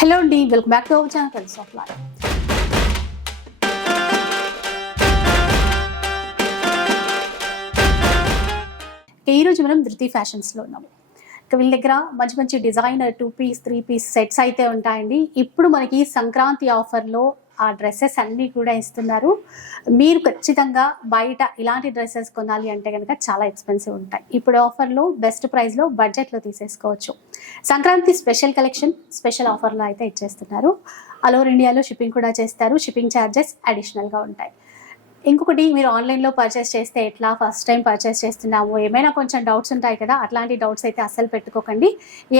Hello అండి, welcome back to our channel calls of life. ఈరోజు మనం ధృతి ఫ్యాషన్స్లో ఉన్నాము. వీళ్ళ దగ్గర మంచి మంచి డిజైనర్ 2 పీస్ 3 పీస్ సెట్స్ అయితే ఉంటాయండి. ఇప్పుడు మనకి సంక్రాంతి ఆఫర్లో ఆ డ్రెస్సెస్ అన్నీ కూడా ఇస్తున్నారు. మీరు ఖచ్చితంగా బయట ఇలాంటి డ్రెస్సెస్ కొనాలి అంటే కనుక చాలా ఎక్స్పెన్సివ్ ఉంటాయి. ఇప్పుడు ఆఫర్లో బెస్ట్ ప్రైస్లో బడ్జెట్లో తీసేసుకోవచ్చు. సంక్రాంతి స్పెషల్ కలెక్షన్ స్పెషల్ ఆఫర్లో అయితే ఇచ్చేస్తున్నారు. ఆల్ ఓవర్ ఇండియాలో షిప్పింగ్ కూడా చేస్తారు. షిప్పింగ్ ఛార్జెస్ అడిషనల్గా ఉంటాయి. ఇంకొకటి, మీరు ఆన్లైన్లో పర్చేస్ చేస్తే ఎట్లా, ఫస్ట్ టైం పర్చేస్ చేస్తున్నాము, ఏమైనా కొంచెం డౌట్స్ ఉంటాయి కదా, అట్లాంటి డౌట్స్ అయితే అస్సలు పెట్టుకోకండి.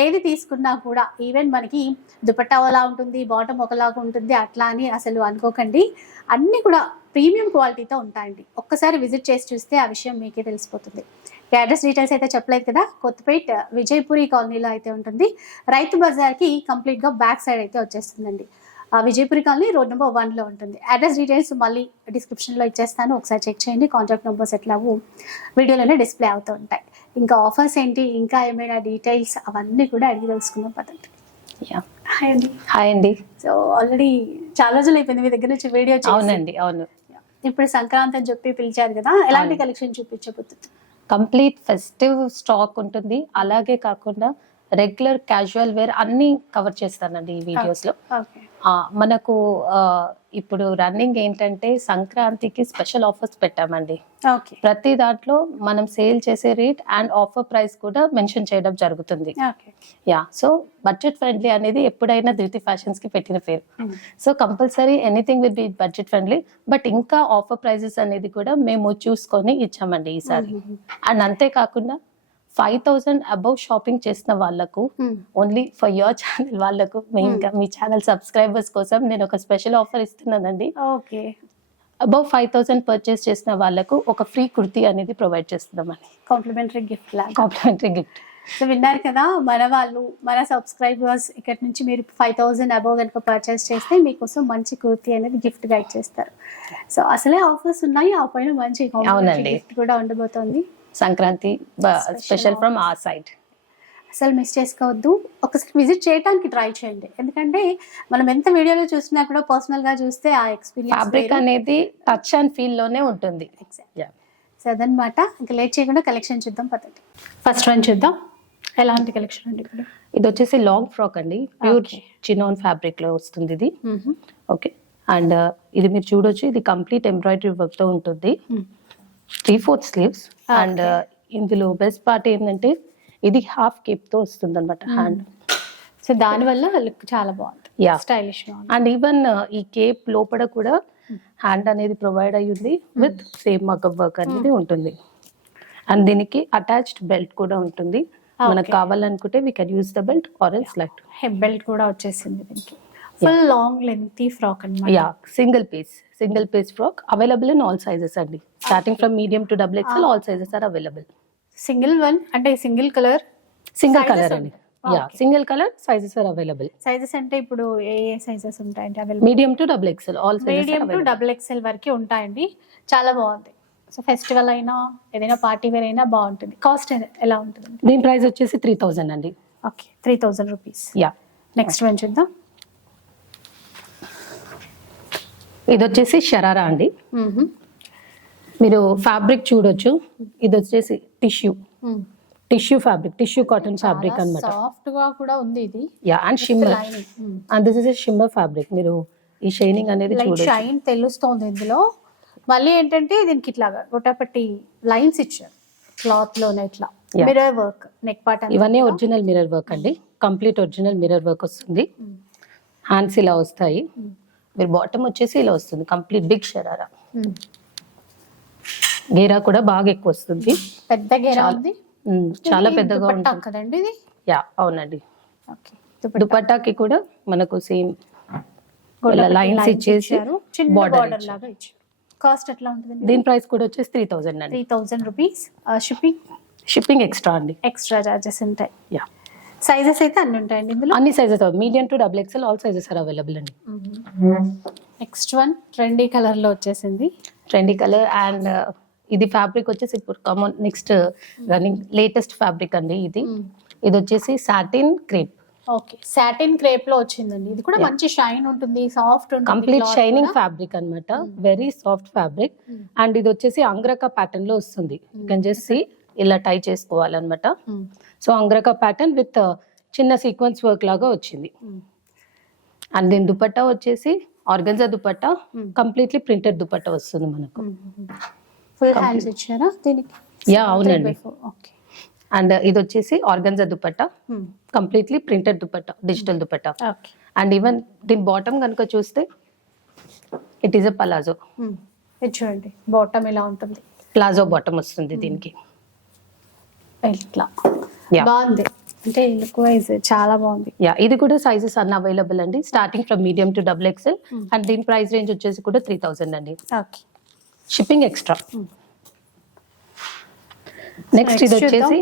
ఏది తీసుకున్నా కూడా ఈవెన్ మనకి దుపట్టా ఒకలా ఉంటుంది, బాటమ్ ఒకలాగా ఉంటుంది, అట్లా అని అసలు అనుకోకండి. అన్నీ కూడా ప్రీమియం క్వాలిటీతో ఉంటాయండి. ఒక్కసారి విజిట్ చేసి చూస్తే ఆ విషయం మీకే తెలిసిపోతుంది. అడ్రస్ డీటెయిల్స్ అయితే చెప్పలేదు కదా, కొత్తపేట్ విజయపురి కాలనీలో అయితే ఉంటుంది. రైతు బజార్కి కంప్లీట్గా బ్యాక్ సైడ్ అయితే వచ్చేస్తుందండి. విజయపురి కాలనీ రోడ్ నెంబర్ 1లో ఉంటుంది. అడ్రస్ డీటెయిల్స్ మళ్ళీ డిస్క్రిప్షన్లో ఇచ్చేస్తాను, ఒకసారి చెక్ చేయండి. కాంటాక్ట్ నెంబర్స్ ఎట్లాగో వీడియోలోనే డిస్ప్లే అవుతూ ఉంటాయి. ఇంకా ఆఫర్స్ ఏంటి, ఇంకా ఏమైనా డీటెయిల్స్ అవన్నీ కూడా అడిగి తెలుసుకుందాం పదండి. హాయ్ అండి. హాయ్ అండి. సో ఆల్రెడీ చాలా రోజులు అయిపోయింది మీ దగ్గర నుంచి వీడియో. అవునండి, అవును. ఇప్పుడు సంక్రాంతి అని చెప్పి పిలిచారు కదా, ఎలాంటి కలెక్షన్ చూపించబోతుంది? కంప్లీట్ ఫెస్టివ్ స్టాక్ ఉంటుంది. అలాగే కాకుండా రెగ్యులర్ క్యాజువల్ వేర్ అన్ని కవర్ చేస్తానండి ఈ వీడియోస్ లో. మనకు ఇప్పుడు రన్నింగ్ ఏంటంటే సంక్రాంతికి స్పెషల్ ఆఫర్స్ పెట్టామండి. ప్రతి దాంట్లో మనం సేల్ చేసే రేట్ అండ్ ఆఫర్ ప్రైస్ కూడా మెన్షన్ చేయడం జరుగుతుంది. సో బడ్జెట్ ఫ్రెండ్లీ అనేది ఎప్పుడైనా ధృతి ఫ్యాషన్స్ కి పెట్టిన పేరు. So compulsory anything will be budget friendly. But ఇంకా ఆఫర్ ప్రైజెస్ అనేది కూడా మేము చూసుకొని ఇచ్చామండి ఈసారి. అండ్ అంతేకాకుండా 5,000 అబౌవ్ షాపింగ్ చేసిన వాళ్ళకు, ఓన్లీ ఫర్ యువర్ ఛానల్ వాళ్ళకు, మీ ఛానల్ సబ్స్క్రైబర్స్ కోసం నేను ఒక స్పెషల్ ఆఫర్ ఇస్తున్నానండి. ఓకే, అబౌవ్ 5,000 పర్చేస్ చేసిన వాళ్ళకు ఒక ఫ్రీ కుర్తీ అనేది ప్రొవైడ్ చేస్తున్నామని. కాంప్లిమెంటరీ గిఫ్ట్ లాగా. Complimentary gift. సో విన్నారు కదా, మన వాళ్ళు, మన సబ్స్క్రైబర్స్ ఇక్కడ నుంచి మీరు 5,000 అబౌవ్ కనుక పర్చేస్ చేస్తే మీకోసం మంచి కుర్తీ అనేది గిఫ్ట్ గా ఇచ్చేస్తారు. సో అసలే ఆఫర్స్ ఉన్నాయి, ఆ పైన మంచి గిఫ్ట్ కూడా ఉండబోతోంది. సంక్రాంతి స్పెషల్ ఫ్రమ్ ఆ సైడ్. అసలు మిస్ చేసుకోవద్దు, ఒకసారి విజిట్ చేయడానికి ట్రై చేయండి. ఎందుకంటే మనం ఎంత వీడియోలో చూసినా కూడా పర్సనల్ గా చూస్తే ఆ ఎక్స్పీరియన్స్, ఫ్యాబ్రిక్ అనేది టచ్ అండ్ ఫీల్ లోనే ఉంటుంది. సో అదనమాట. ఇంకా లేట్ చేయకుండా కలెక్షన్ చూద్దాం పదండి. ఫస్ట్ వన్ చూద్దాం, ఎలాంటి కలెక్షన్ అండి? ఇప్పుడు ఇది వచ్చేసి లాంగ్ ఫ్రాక్ అండి, ప్యూర్ చినాన్ ఫ్యాబ్రిక్ లో వస్తుంది ఇది. ఓకే, అండ్ ఇది మీరు చూడొచ్చు, ఇది కంప్లీట్ ఎంబ్రాయిడరీ వర్క్ తో ఉంటుంది. 3/4 స్లీవ్స్. అండ్ ఇందులో బెస్ట్ పార్ట్ ఏంటంటే ఇది హాఫ్ కేప్ తో వస్తుంది అనమాట హ్యాండ్. సో దాని వల్ల లుక్ చాలా బాగుంది, స్టైలిష్. అండ్ ఈవెన్ ఈ కేప్ లోపల కూడా హ్యాండ్ అనేది ప్రొవైడ్ అయ్యింది విత్ సేమ్ మగప్ వర్క్ అనేది ఉంటుంది. అండ్ దీనికి అటాచ్డ్ బెల్ట్ కూడా ఉంటుంది. మనకు కావాలనుకుంటే we can use the belt or else like head belt కూడా వచ్చేసింది దీనికి. ఫుల్ లాంగ్ లెంతీ ఫ్రాక్ అన్నమాట. Yeah, single piece frock available in all sizes అండి. Starting from medium to XXL all sizes are available. Single one అంటే single colour అండి. Yeah, single colour sizes are available. Sizes అంటే ఇప్పుడు ఏ sizes ఉంటాయండి available? Medium to XXL all sizes. Medium to XXL వరకు ఉంటాయండి. చాలా బాగుంది. సో ఫెస్టివల్ అయినా ఏదైనా పార్టీ వేర్ అయినా బాగుంటుంది. కాస్ట్ ఎలా ఉంటుంది? దీని ప్రైస్ వచ్చేసి 3,000 అండి. Okay, 3,000 rupees. Yeah, next one చూద్దాం. ఇది వచ్చేసి షరారా అండి. మీరు ఫ్యాబ్రిక్ చూడొచ్చు, ఇది వచ్చేసి tissue fabric, tissue cotton fabric అన్నమాట. సాఫ్ట్ గా కూడా ఉంది ఇది. Yeah, and shimmer. And this is shimmer fabric. మీరు ఈ షైనింగ్ అనేది చూడొచ్చు, షైన్ తెలుస్తోంది ఇందులో. మళ్ళీ ఏంటంటే దీనికి ఇట్లాగా గొట్టపట్టి లైన్స్ ఇచ్చారు క్లాత్ లోనే. ఇట్లా మిర్రర్ వర్క్, నెక్ పార్ట్ ఇవన్నీ ఒరిజినల్ మిర్రర్ వర్క్ అండి. కంప్లీట్ ఒరిజినల్ మిర్రర్ వర్క్ వస్తుంది. హ్యాండ్స్ ఇలా వస్తాయి. మీరు బాటమ్ వచ్చేసి ఇలా వస్తుంది, కంప్లీట్ బిగ్ షరారా. గేరా కూడా బాగా ఎక్కువ వస్తుంది, పెద్ద గేరా ఉంది, చాలా పెద్దగా ఉంటుంది కదండి ఇది. యా, అవునండి. దుపట్టాకి కూడా మనకు సేమ్ లైన్స్ ఇచ్చేసి బార్డర్ లాగా ఇచ్చారు. కాస్ట్ ఎట్లా ఉంటుంది? దీని ప్రైస్ కూడా వచ్చేసి 3,000 అండి. 3,000 రూపీస్. షిప్పింగ్ ఎక్స్ట్రా అండి, ఎక్స్ట్రా చార్జెస్ ఉంటాయి. యా, సైజెస్ అయితే అన్ని ఉంటాయండి ఇందులో. అన్ని sizes, medium to XXL all sizes are available అండి. నెక్స్ట్ వన్ ట్రెండీ కలర్ లో వచ్చేసింది. Trendy colour. అండ్ ఇది ఫ్యాబ్రిక్ వచ్చేసి ఇప్పుడు నెక్స్ట్ రన్నింగ్ లేటెస్ట్ ఫ్యాబ్రిక్ అండి ఇది. ఇది వచ్చేసి satin crepe. Okay, satin crepe లో వచ్చిందండి. ఇది కూడా మంచి షైన్ ఉంటుంది, సాఫ్ట్ ఉంటుంది. కంప్లీట్ cloth షైనింగ్ కూడా. ఫ్యాబ్రిక్ అన్నమాట, వెరీ సాఫ్ట్ ఫ్యాబ్రిక్. అండ్ ఇది వచ్చేసి అంగ్రకా ప్యాటర్న్ లో వస్తుంది. యూ కెన్ జస్ట్ సీ ఇలా టై చేసుకోవాలన్నమాట. సో అంగ్రకా ప్యాటర్న్ విత్ చిన్న సీక్వెన్స్ వర్క్ లాగా వచ్చింది. అండ్ దీని దుపట్టా వచ్చేసి organza dupatta, completely printed dupatta వస్తుంది మనకు. ఫుల్ హ్యాండ్స్ ఇచ్చారా దీనికి? యా అవునండి. ఓకే. అండ్ ఇది వచ్చేసి organza dupatta, completely printed dupatta, digital dupatta. Okay. And even దీని బాటమ్ కనుక చూస్తే ఇట్ ఈస్ ఎ పలాజో. ఇది చూడండి, బాటమ్ ఇలా ఉంటుంది, ప్లాజో బాటమ్ వస్తుంది దీనికి. ఇట్లా Yeah. బాగుంది, అంటే లుక్ వైజ్ చాలా బాగుంది. యా, ఇది కూడా సైజెస్ అన్ని అవైలబుల్ అండి, starting from medium to double XL. And దీని ప్రైస్ రేంజ్ వచ్చేసి కూడా 3000 అండి, ఓకే. Shipping extra. నెక్స్ట్ ఇది వచ్చేసి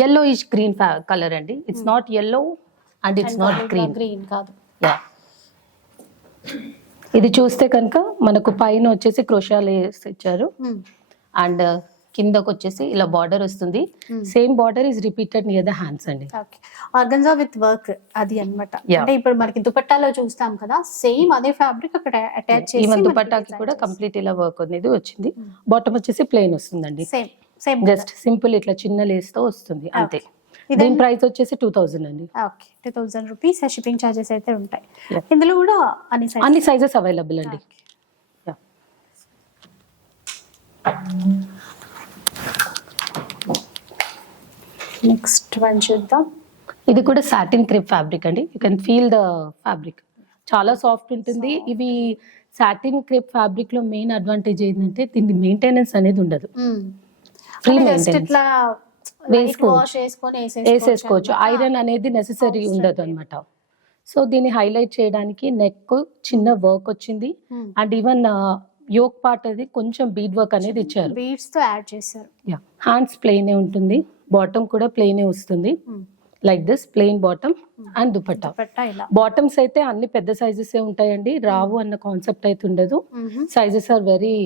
yellow ఇష్ గ్రీన్ కలర్ అండి. It's not yellow and it's not green. Green కాదు. యా, ఇది చూస్తే కనుక మనకు పైన వచ్చేసి క్రోషా లేస్ ఇచ్చారు. అండ్ కిందకు వచ్చేసి ఇలా బార్డర్ వస్తుంది. Same border is repeated near the hands అండి. ఓకే, ఆర్గన్జా విత్ వర్క్ అది అన్నమాట. Yeah. అంటే ఇప్పుడు మనకి దుపట్టాలో చూస్తాం కదా, సేమ్ అదే ఫ్యాబ్రిక్ అక్కడ అటాచ్ చేసి ఈవెన్ దుపట్టాకి కూడా కంప్లీట్ ఇలా వర్క్ అనేది వచ్చింది. బాటమ్ వచ్చేసి ప్లెయిన్ వస్తుందండి, సేమ్ సేమ్. జస్ట్ సింపుల్ ఇట్లా చిన్న లేస్ తో వస్తుంది అంతే. దీని ప్రైస్ వచ్చేసి 2000 అండి. Okay, 2000 rupees. షిప్పింగ్ చార్జెస్ అయితే ఉంటాయి. Yeah. ఇందులో కూడా అన్ని సైజెస్ అవైలబుల్ అండి. నెక్స్ట్ వన్ చూద్దాం. ఇది కూడా సాటిన్ క్రేప్ ఫ్యాబ్రిక్ అండి, you can feel the fabric, చాలా సాఫ్ట్ ఉంటుంది. ఇవి సాటిన్ క్రేప్ ఫ్యాబ్రిక్ లో మెయిన్ అడ్వాంటేజ్ ఏంటంటే దీనికి మెయింటెనెన్స్ అనేది ఉండదు. ఫ్రీ మెయింటెనెన్స్, వేసేసుకోవచ్చు. ఐరన్ అనేది నెసెసరీ ఉండదు అనమాట. సో దీన్ని హైలైట్ చేయడానికి నెక్ చిన్న వర్క్ వచ్చింది. అండ్ ఈవెన్ యోక్ పార్ట్ అది కొంచెం బీడ్ వర్క్ అనేది ఇచ్చారు, బీడ్స్ తో యాడ్ చేశారు. హ్యాండ్స్ ప్లెయిన్ ఉంటుంది, బాటమ్ కూడా ప్లెయిన్ వస్తుంది. Like this plain bottom and dupatta. Bottoms అయితే అన్ని పెద్ద సైజెస్ ఉంటాయండి, రావు అన్న కాన్సెప్ట్ అయితే ఉండదు. Sizes are very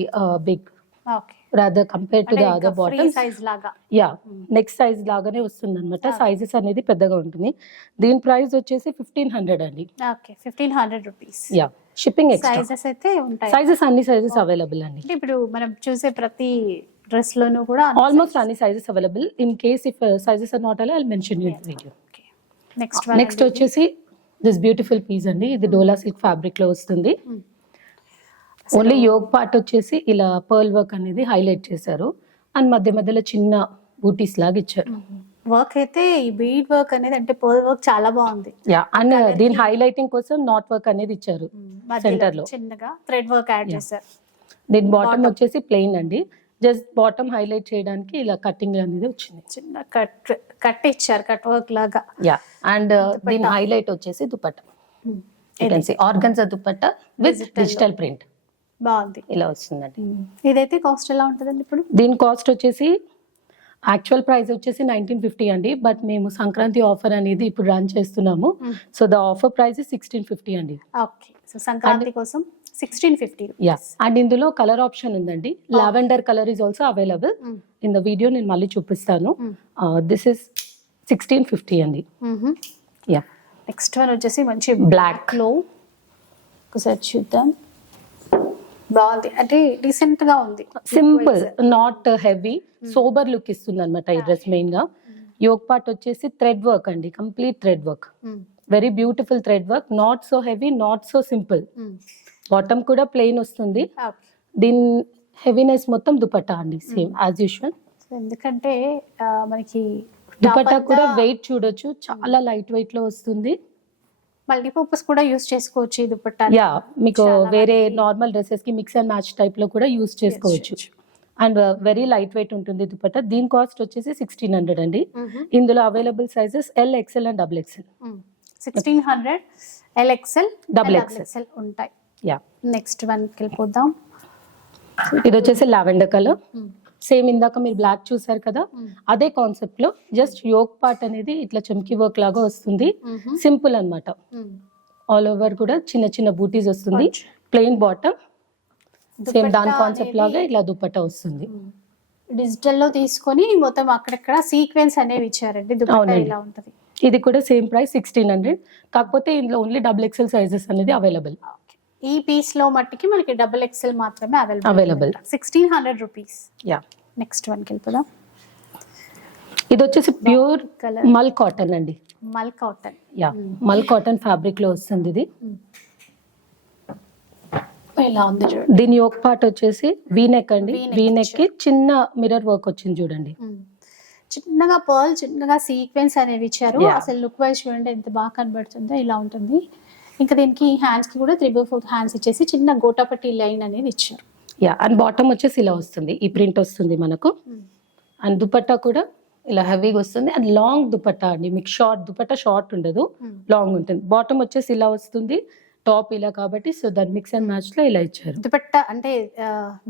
big rather compare to the other bottoms. Yeah, next size లాగానే వస్తుంది అనమాట. సైజెస్ అనేది పెద్దగా ఉంటుంది. దీని ప్రైస్ వచ్చేసి 1500 అండి. 1500 rupees. Yeah, shipping extra. Sizes అయితే ఉంటాయి, సైజెస్ అన్ని సైజెస్ అవైలబుల్ అండి. ఇప్పుడు మనం చూసే ప్రతి డ్రెస్ లోను కూడా ఆల్మోస్ట్ అన్ని sizes available. In case if sizes are not available I mention in video. Next వచ్చేసి దిస్ బ్యూటిఫుల్ పీస్ అండి. ఇది డోలా సిల్క్ ఫ్యాబ్రిక్ లో వస్తుంది. ఓన్లీ యోగ్ పార్ట్ వచ్చేసి ఇలా పర్ల్ వర్క్ అనేది హైలైట్ చేశారు. అండ్ మధ్య మధ్యలో చిన్న బూటీస్ లాగా ఇచ్చారు. వర్క్ అయితే ఈ బీడ్ వర్క్ అనేది, అంటే పర్ల్ వర్క్ చాలా బాగుంది. యా, అండ్ దీని హైలైటింగ్ కోసం నాట్ వర్క్ అనేది ఇచ్చారు సెంటర్ లో, చిన్నగా థ్రెడ్ వర్క్ యాడ్ చేశారు. దీని బాటమ్ వచ్చేసి ప్లెయిన్ అండి, జస్ట్ బాటమ్ హైలైట్ చేయడానికి ఇలా కటింగ్ అనేది వచ్చింది, చిన్న కట్ ఇచ్చారు, కట్ వర్క్ లాగా. యా, అండ్ దీని హైలైట్ వచ్చేసి dupatta. You can see organza dupatta with digital print. బాగుంది, ఇలా వస్తుందండి. ఇదైతే కాస్ట్ ఎలా ఉంటుందండి ఇప్పుడు? దీని కాస్ట్ వచ్చేసి యాక్చువల్ ప్రైస్ వచ్చేసి 1950 అండి, బట్ మేము సంక్రాంతి ఆఫర్ అనేది ఇప్పుడు రన్ చేస్తున్నాము. సో ద ఆఫర్ ప్రైస్ 1650 అండి. ఓకే, సో సంక్రాంతి కోసం 1650. యా, అండ్ ఇందులో కలర్ ఆప్షన్ ఉందండి. Lavender colour is also available. In the video నేను మళ్ళీ చూపిస్తాను. దిస్ ఇస్ 1650 అండి. యా, నెక్స్ట్ వన్ వచ్చేసి మంచి బ్లాక్ లో ఒకసారి చూద్దాం. బాగుంది, అంటే డీసెంట్ గా ఉంది, simple, not heavy, sober look ఇస్తుంది అనమాట ఈ డ్రెస్. మెయిన్ గా యోక్ పార్ట్ వచ్చేసి థ్రెడ్ వర్క్ అండి, complete thread work, very beautiful thread work, not so heavy, not so simple. Bottom కూడా ప్లెయిన్ వస్తుంది. దీని హెవీనెస్ మొత్తం దుపట్టా అండి, సేమ్ యాజ్ యూజువల్. ఎందుకంటే మనకి దుపట్టా కూడా వెయిట్ చూడొచ్చు, చాలా లైట్ వెయిట్ లో వస్తుంది. మల్టీపర్పస్ కూడా యూస్ చేసుకోవచ్చు ఈ దుపట్టా. యా, మీకు వేరే నార్మల్ డ్రెస్సెస్ కి మిక్స్ అండ్ మ్యాచ్ టైప్ లో కూడా యూస్ చేసుకోవచ్చు. అండ్ వెరీ లైట్ వెయిట్ ఉంటుంది దుపట్టా. దీని కాస్ట్ వచ్చేసి 1600 అండి. ఇందులో available sizes L, XL and double XL. 1600 L, XL, double XL ఉంటాయి. యా, నెక్స్ట్ వన్ కి వెళ్ళిపోదాం. ఇది వచ్చేసి లావెండర్ కలర్. సేమ్ ఇందాక మీరు బ్లాక్ చూసారు కదా, అదే కాన్సెప్ట్ లో జస్ట్ యోక్ పార్ట్ అనేది ఇట్లా చమ్కీ వర్క్ లాగా వస్తుంది. సింపుల్ అన్నమాట. ఆల్ ఓవర్ కూడా చిన్న చిన్న బూటీస్ వస్తుంది. ప్లెయిన్ బాటమ్, సేమ్ దాని కాన్సెప్ట్ లాగా ఇట్లా దుపట్టా వస్తుంది. డిజిటల్ లో తీసుకొని మొత్తం అక్కడక్కడ సీక్వెన్స్ అనేవి ఇచ్చారండి. దుపట్టా ఇలా ఉంటది. ఇది కూడా సేమ్ ప్రైస్ 1600, కాకపోతే ఇందులో ఓన్లీ XXL సైజెస్ అనేది అవైలబుల్. ఈ పీస్ లో మట్టికి మనకి XXL మాత్రమే Available. 1600 rupees. Yeah, next one కి వెళ్ళిపోదాం. ఇది వచ్చేసి ప్యూర్ కలర్ మల్ కాటన్ అండి. మల్ కాటన్. యా, మల్ కాటన్ ఫ్యాబ్రిక్ లో వస్తుంది ఇది. ఎలా ఉంది చూడండి. దీని యోక్ పార్ట్ వచ్చేసి వీనెక్ అండి. V-neck వీనెక్ కి చిన్న మిర్రర్ వర్క్ వచ్చింది చూడండి. చిన్నగా పర్ల్, చిన్నగా సీక్వెన్స్ అనేవి ఇచ్చారు. Yeah. అసలు లుక్ వైజ్ చూడండి ఎంత బాగా కనబడుతుందో. ఇలా ఉంటుంది. ఇంకా దీనికి హ్యాండ్స్ కి కూడా 3/4 హ్యాండ్స్ ఇచ్చేసి చిన్న గోటాపట్టి లైన్ అనేది ఇచ్చారు. యా, అండ్ బాటమ్ వచ్చేసి ఇలా వస్తుంది, ఈ ప్రింట్ వస్తుంది మనకు. అండ్ దుపట్టా కూడా ఇలా హెవీగా వస్తుంది. అండ్ లాంగ్ దుపట్టా అండి, మీకు షార్ట్ దుపట్టా షార్ట్ ఉండదు, లాంగ్ ఉంటుంది. బాటమ్ వచ్చేసి ఇలా వస్తుంది, టాప్ ఇలా, కాబట్టి సో దాని మిక్స్ అండ్ మ్యాచ్ లో ఇలా ఇచ్చారు. దుపట్టా అంటే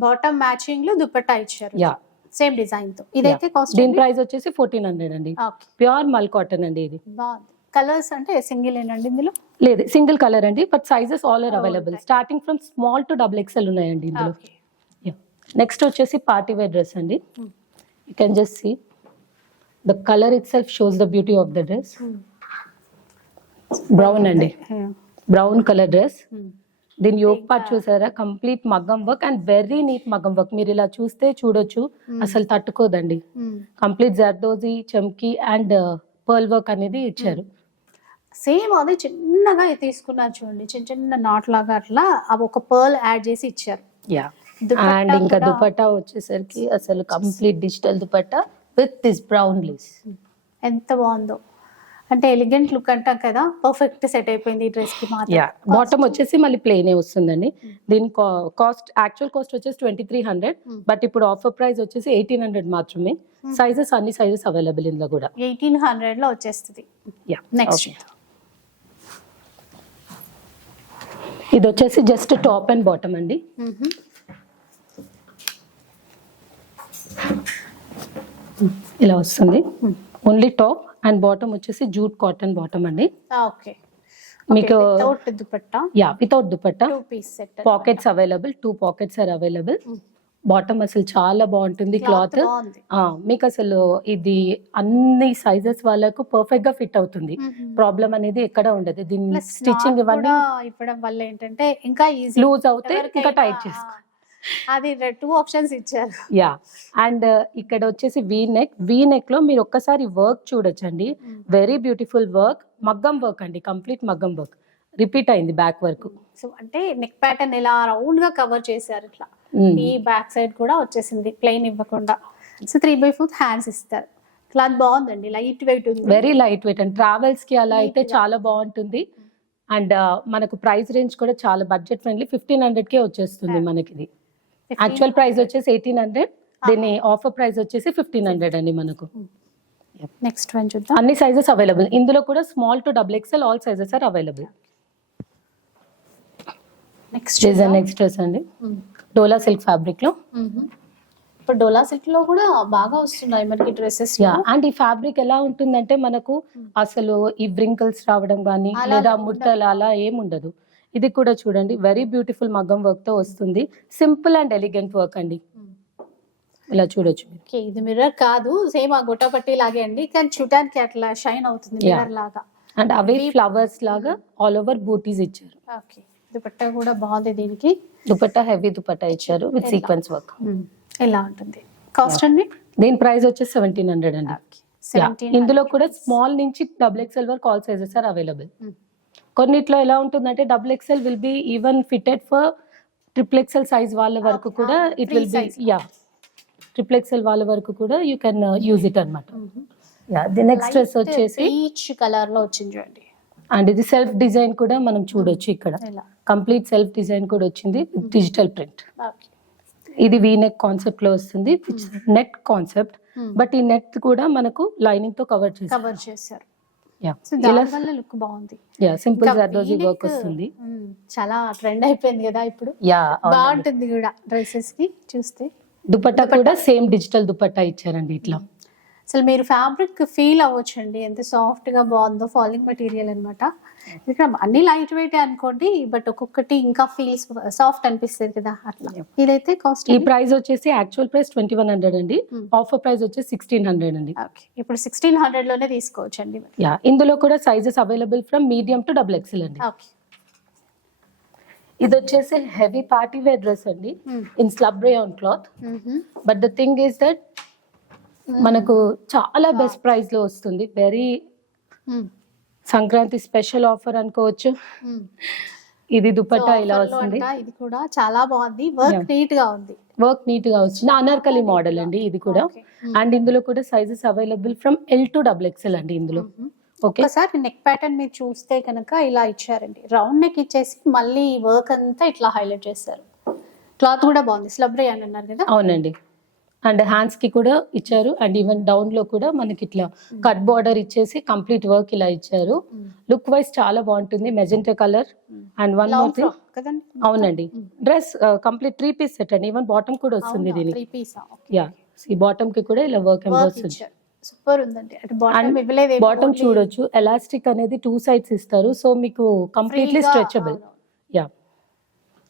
బాటమ్ మ్యాచింగ్ లో దుపట్టా ఇచ్చారు. యా, సేమ్ డిజైన్ తో. ఇదైతే కాస్ట్ దీని ప్రైస్ వచ్చేసి 1400 అండి. ఓకే, ప్యూర్ మల్ కాటన్ అండి ఇది. బాగుంది. కలర్స్ అంటే సింగిల్ ఏనండి ఇందులో? లేదు, సింగిల్ కలర్ అండి, but sizes all are available. Starting from small to XXL ఉన్నాయండి ఇందులో. ఓకే. నెక్స్ట్ వచ్చేసి పార్టీ వేర్ డ్రెస్ అండి. You can just see the colour itself shows the beauty of the dress. Brown అండి, brown colour dress. దీని yoke part చూసారా, complete మగ్గం work and very neat మగ్గం work. మీరు ఇలా చూస్తే చూడొచ్చు, అసలు తట్టుకోదండి. కంప్లీట్ జర్దోజీ, చమ్కీ అండ్ పర్ల్ వర్క్ అనేది ఇచ్చారు. సేమ్ అది చిన్నగా తీసుకున్నారు చూడండి, చిన్న చిన్న నాట్ లాగా అట్లా అవి ఒక పర్ల్ యాడ్ చేసి ఇచ్చారు. యా, దుపట్టా అండ్ ఇంకా కూడా- దుపట్టా వచ్చేసరికి అసలు complete digital dupatta with this brown lace. ఎంత బాగుందో, అంటే ఎలిగెంట్ లుక్ అంటాం కదా, పర్ఫెక్ట్ సెట్ అయిపోయింది ఈ డ్రెస్ కి మాత్రం. యా, బాటమ్ వచ్చేసి మళ్ళీ ప్లెయిన్ వస్తుందండి. దీని కాస్ట్, యాక్చువల్ కాస్ట్ వచ్చేసి 2300, బట్ ఇప్పుడు ఆఫర్ ప్రైస్ వచ్చేసి 1800 మాత్రమే. సైజెస్ అన్ని సైజెస్ అవైలబుల్ ఇందులో కూడా. 1800 లో వచ్చేస్తుంది. యా, నెక్స్ట్ ఇది వచ్చేసి జస్ట్ టాప్ అండ్ బాటమ్ అండి. ఇలా వస్తుంది, ఓన్లీ టాప్ అండ్ బాటమ్ వచ్చేసి జూట్ కాటన్ బాటమ్ అండి. ఓకే, మీకు without dupatta, yeah, without dupatta. 2 piece set. Pockets available, 2 pockets are available. Bottom అసలు చాలా బాగుంటుంది క్లాత్. బాగుంది. మీకు అసలు ఇది అన్ని సైజెస్ వాళ్ళకు పర్ఫెక్ట్ గా ఫిట్ అవుతుంది. ప్రాబ్లం అనేది ఎక్కడ ఉండదు. దీని స్టిచ్చింగ్ ఇవన్నీ ఇవ్వడం వల్ల ఏంటంటే ఇంకా ఈజీ లూజ్ అవుతే ఇంకా టైట్ చేసుకో. అది 2 ఆప్షన్స్ ఇచ్చారు. యా, అండ్ ఇక్కడ వచ్చేసి వీ నెక్ లో మీరు ఒక్కసారి వర్క్ చూడొచ్చండి. వెరీ బ్యూటిఫుల్ వర్క్, మగ్గం వర్క్ అండి, కంప్లీట్ మగ్గం వర్క్. రిపీట్ అయింది బ్యాక్ వర్క్. సో అంటే నెక్ ప్యాటర్న్ ఇలా రౌండ్ గా కవర్ చేశారు ఇట్లా. ఈ బ్యాక్ సైడ్ కూడా వచ్చేసింది ప్లెయిన్ ఇవ్వకుండా. సో 3/4 హ్యాండ్స్ ఇస్తారు. క్లాత్ బాగుందండి, లైట్ వెయిట్ ఉంది. Very light wait and travels కి అలా అయితే చాలా బాగుంటుంది. అండ్ మనకు ప్రైస్ రేంజ్ కూడా చాలా బడ్జెట్ ఫ్రెండ్లీ, 1500కే వచ్చేస్తుంది మనకి. ఇది యాక్చువల్ ప్రైస్ వచ్చేసి 1800, దీని ఆఫర్ ప్రైస్ వచ్చేసి 1500 అండి మనకు. నెక్స్ట్ వన్ చూద్దాం. అన్ని సైజెస్ అవైలబుల్ ఇందులో కూడా, small to XXL all sizes are available. Next next dress అండి, డోలా సిల్క్ ఫ్యాబ్రిక్ లో. ఇప్పుడు డోలా సిల్క్ లో కూడా బాగా వస్తున్నాయి మనకి డ్రెస్సెస్. యా, అండ్ ఈ ఫ్యాబ్రిక్ ఎలా ఉంటుందంటే మనకు అసలు ఈ బ్రింకల్స్ రావడం కానీ లేదా ముడతలు అలా ఏముండదు. ఇది కూడా చూడండి, వెరీ బ్యూటిఫుల్ మగ్గం వర్క్ తో వస్తుంది. సింపుల్ అండ్ ఎలిగెంట్ వర్క్ అండి, ఇలా చూడొచ్చు. ఓకే, ఇది మిర్రర్ కాదు, సేమ్ ఆ గొట్టపట్టి లాగే అండి, కానీ చూడడానికి అట్లా షైన్ అవుతుంది మిర్రర్ లాగా. అండ్ అవే ఫ్లవర్స్ లాగా ఆల్ ఓవర్ బూటీస్ ఇచ్చారు. ఓకే, దుపట్టా కూడా బాగుంది. దీనికి దుపట్టా హెవీ దుపట్టా ఇచ్చారు విత్ సీక్వెన్స్ వర్క్. ఎలా ఉంటుంది కాస్ట్ అండి? దీని ప్రైస్ వచ్చేసి 1700 అండి. Yeah, ఇందులో కూడా స్మాల్ నుంచి XXL వరకు ఆల్ సైజెస్ ఆర్ అవైలబుల్. కొన్నిట్లో ఎలా ఉంటుందంటే XXL will be even fitted for XXL size వాళ్ళ వరకు కూడా it will be. Yeah, XXL వాళ్ళ వరకు కూడా యూ కెన్ యూజ్ ఇట్ అన్నమాట. యా, ది నెక్స్ట్ డ్రెస్ వచ్చేసి పీచ్ కలర్ లో వచ్చింది చూడండి. అండ్ ఇది సెల్ఫ్ డిజైన్ కూడా మనం చూడొచ్చు ఇక్కడ. కంప్లీట్ సెల్ఫ్ డిజైన్ కూడా వచ్చింది డిజిటల్ ప్రింట్. ఇది వీనెక్ కాన్సెప్ట్ లో వస్తుంది, నెట్ కాన్సెప్ట్. బట్ ఈ నెట్ కూడా మనకు లైనింగ్ తో కవర్ చేశారు. లుక్ బాగుంది. యా, సింపుల్ జర్దోజీ వర్క్ వస్తుంది. చాలా ట్రెండ్ అయిపోయింది కదా ఇప్పుడు. యా, బాగుంటుంది కూడా డ్రెస్సెస్ కి చూస్తే. దుపట్టా కూడా సేమ్ డిజిటల్ దుపట్టా ఇచ్చారండి ఇట్లా. అసలు మీరు ఫ్యాబ్రిక్ ఫీల్ అవ్వచ్చండి ఎంత సాఫ్ట్ గా బాగుందో, ఫాలింగ్ మెటీరియల్ అన్నమాట. ఇక్కడ అన్ని లైట్ వెయిట్ అనుకోండి, బట్ ఒక్కొక్కటి ఇంకా ఫీల్స్ సాఫ్ట్ అనిపిస్తుంది కదా అట్లా. ఇదైతే కాస్ట్ ఈ ప్రైస్ వచ్చేసి యాక్చువల్ ప్రైస్ 2100 అండి, ఆఫర్ ప్రైస్ వచ్చేసి 1600 అండి. ఓకే, ఇప్పుడు 1600 లోనే తీసుకోవచ్చు అండి. యా, ఇందులో కూడా sizes available from medium to double XL అండి. ఓకే, ఇది వచ్చేసి హెవీ పార్టీ వేర్ డ్రెస్ అండి in slub rayon cloth. But the thing is that మనకు చాలా బెస్ట్ ప్రైస్ లో వస్తుంది. వెరీ సంక్రాంతి స్పెషల్ ఆఫర్ అనుకోవచ్చు. ఇది దుపట్టా ఇలా వస్తుంది. ఇది కూడా చాలా బాగుంది, వర్క్ నీట్ గా ఉంది. వర్క్ నీట్ గా వస్తుంది, అనార్కలి మోడల్ అండి ఇది కూడా. అండ్ ఇందులో కూడా sizes available from L to double XL అండి ఇందులో. ఓకే, ఒకసారి నెక్ ప్యాటర్న్ మీరు చూస్తే కనుక ఇలా ఇచ్చారండి, రౌండ్ నెక్ ఇచ్చేసి మళ్ళీ వర్క్ అంతా ఇట్లా హైలైట్ చేస్తారు. క్లాత్ కూడా బాగుంది, స్లబ్ రేయాన్ అన్నారు కదా. అవునండి, అండ్ హ్యాండ్స్ కి కూడా ఇచ్చారు. అండ్ ఈవెన్ డౌన్ లో కూడా మనకి ఇట్లా కట్ బార్డర్ ఇచ్చేసి కంప్లీట్ వర్క్ ఇలా ఇచ్చారు. లుక్ వైజ్ చాలా బాగుంటుంది, magenta colour. And one more thing, కదండి. అవునండి, డ్రెస్ కంప్లీట్ 3 పీస్ సెట్ అండి. ఈవెన్ బాటమ్ కూడా వస్తుంది దీనికి. యా, ఈ బాటమ్ కి కూడా ఇలా వర్క్ వస్తుంది. సూపర్ ఉందండి. అంటే బాటమ్ ఇవ్వలేదు, బాటమ్ చూడొచ్చు, ఎలాస్టిక్ అనేది 2 sides ఇస్తారు, సో మీకు కంప్లీట్లీ స్ట్రెచబుల్. యా,